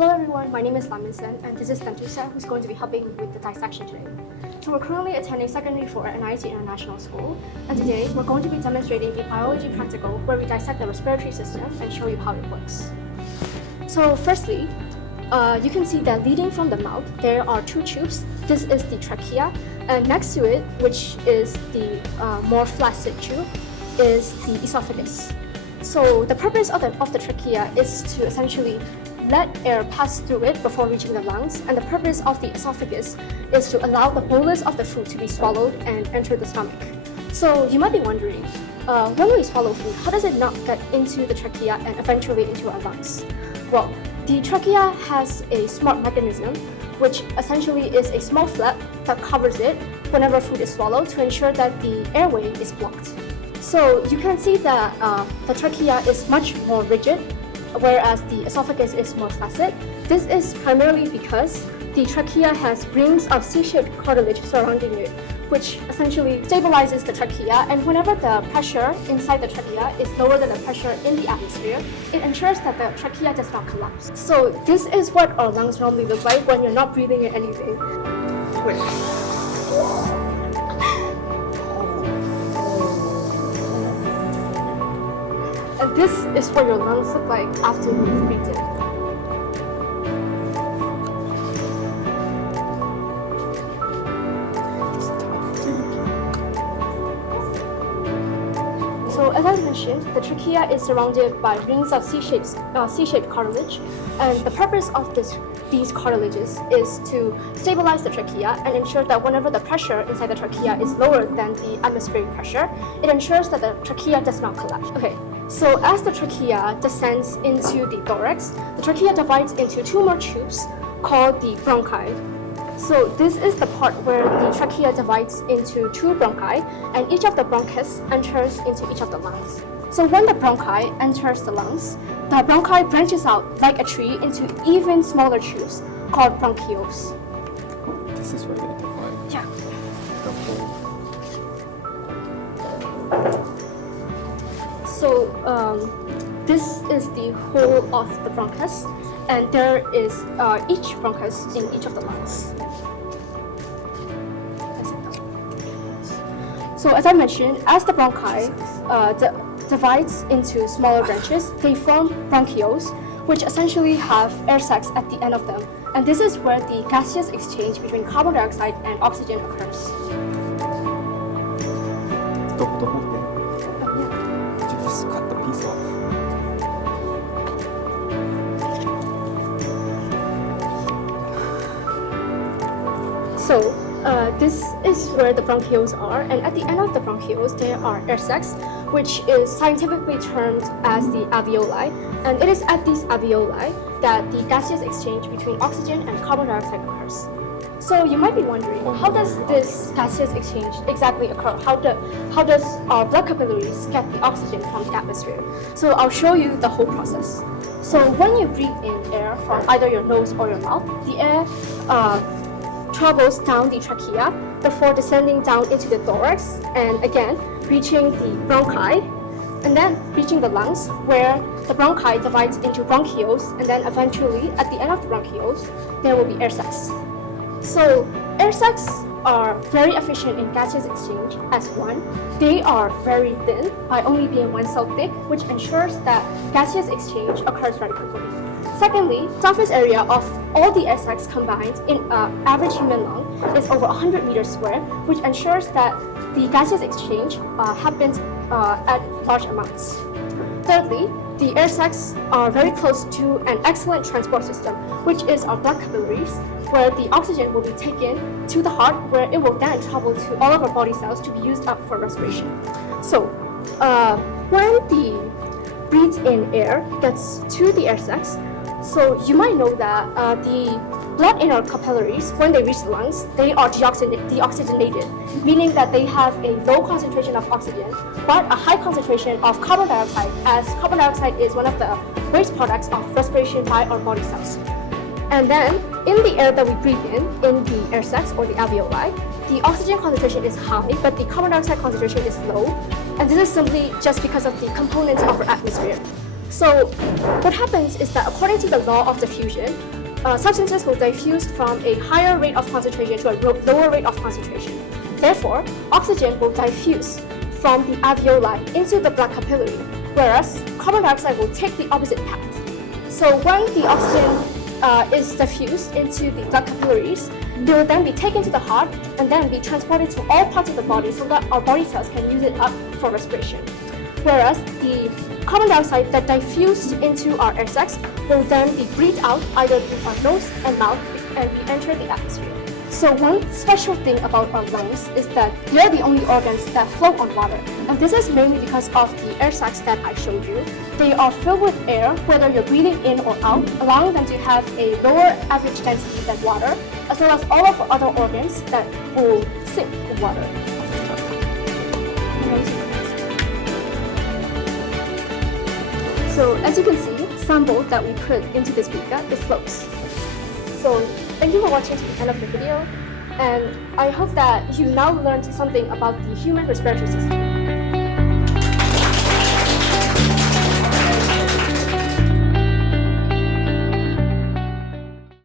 Hello everyone, my name is Laminson, and this is Tantusa, who's going to be helping me with the dissection today. So we're currently attending Secondary-4 at NIEC International School, and today we're going to be demonstrating a biology practical where we dissect the respiratory system and show you how it works. So firstly, you can see that leading from the mouth, there are two tubes. This is the trachea, and next to it, which is the more flaccid tube, is the esophagus. So the purpose of the trachea is to essentially let air pass through it before reaching the lungs, and the purpose of the esophagus is to allow the bolus of the food to be swallowed and enter the stomach. So you might be wondering, when we swallow food, how does it not get into the trachea and eventually into our lungs? Well, the trachea has a smart mechanism, which essentially is a small flap that covers it whenever food is swallowed to ensure that the airway is blocked. So you can see that the trachea is much more rigid, whereas the esophagus is more flaccid. This is primarily because the trachea has rings of C-shaped cartilage surrounding it, which essentially stabilizes the trachea, and whenever the pressure inside the trachea is lower than the pressure in the atmosphere, it ensures that the trachea does not collapse. So this is what our lungs normally look like when you're not breathing in anything. And this is what your lungs look like after you've breathed in. So as I mentioned, the trachea is surrounded by rings of C-shaped cartilage, and the purpose of these cartilages is to stabilize the trachea and ensure that whenever the pressure inside the trachea is lower than the atmospheric pressure, it ensures that the trachea does not collapse. Okay. So as the trachea descends into the thorax, the trachea divides into two more tubes called the bronchi. So this is the part where the trachea divides into two bronchi, and each of the bronchus enters into each of the lungs. So when the bronchi enters the lungs, the bronchi branches out like a tree into even smaller tubes called bronchioles. This is where they divide. Yeah. So this is the whole of the bronchus, and there is each bronchus in each of the lungs. So as I mentioned, as the bronchi divides into smaller branches, they form bronchioles, which essentially have air sacs at the end of them. And this is where the gaseous exchange between carbon dioxide and oxygen occurs. The whole thing? You just cut the piece off. So this is where the bronchioles are, and at the end of the bronchioles there are air sacs, which is scientifically termed as the alveoli, and it is at these alveoli that the gaseous exchange between oxygen and carbon dioxide occurs. So you might be wondering, how does this gaseous exchange exactly occur? How does our blood capillaries get the oxygen from the atmosphere? So I'll show you the whole process. So when you breathe in air from either your nose or your mouth, the air travels down the trachea before descending down into the thorax, and again reaching the bronchi, and then reaching the lungs, where the bronchi divides into bronchioles, and then eventually at the end of the bronchioles there will be air sacs. So air sacs are very efficient in gaseous exchange as one. They are very thin by only being 1 cell thick, which ensures that gaseous exchange occurs very quickly. Secondly, surface area of all the air sacs combined in an average human lung is over 100 meters square, which ensures that the gaseous exchange happens at large amounts. Thirdly, the air sacs are very close to an excellent transport system, which is our blood capillaries, where the oxygen will be taken to the heart, where it will then travel to all of our body cells to be used up for respiration. So when the breathed in air gets to the air sacs, so you might know that the blood in our capillaries, when they reach the lungs, they are deoxygenated, meaning that they have a low concentration of oxygen, but a high concentration of carbon dioxide, as carbon dioxide is one of the waste products of respiration by our body cells. And then, in the air that we breathe in the air sacs or the alveoli, the oxygen concentration is high, but the carbon dioxide concentration is low, and this is simply just because of the components of our atmosphere. So what happens is that according to the law of diffusion, substances will diffuse from a higher rate of concentration to a lower rate of concentration. Therefore, oxygen will diffuse from the alveoli into the blood capillary, whereas carbon dioxide will take the opposite path. So when the oxygen is diffused into the blood capillaries, they will then be taken to the heart and then be transported to all parts of the body so that our body cells can use it up for respiration. Whereas the carbon dioxide that diffused into our air sacs will then be breathed out either through our nose and mouth and re-enter the atmosphere. So one special thing about our lungs is that they are the only organs that float on water. And this is mainly because of the air sacs that I showed you. They are filled with air, whether you're breathing in or out, allowing them to have a lower average density than water, as well as all of our other organs that will sink in water. So as you can see, sample that we put into this beaker, it floats. So thank you for watching to the end of the video, and I hope that you now learned something about the human respiratory system.